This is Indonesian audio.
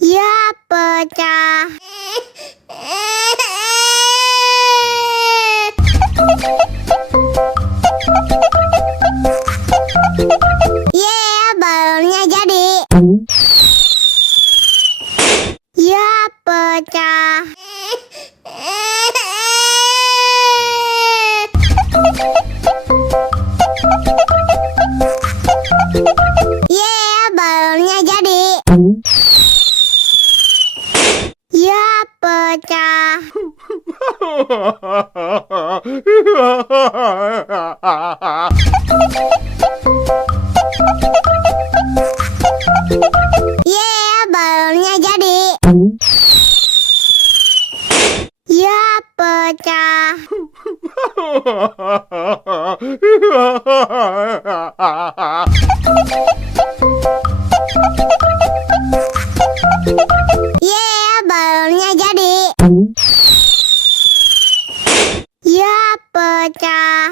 Ya, pecah. Balonnya jadi. Ya, pecah. Balonnya jadi. Ya, pecah. Balonnya jadi. Ya, pecah. Balonnya jadi. Ya, pecah.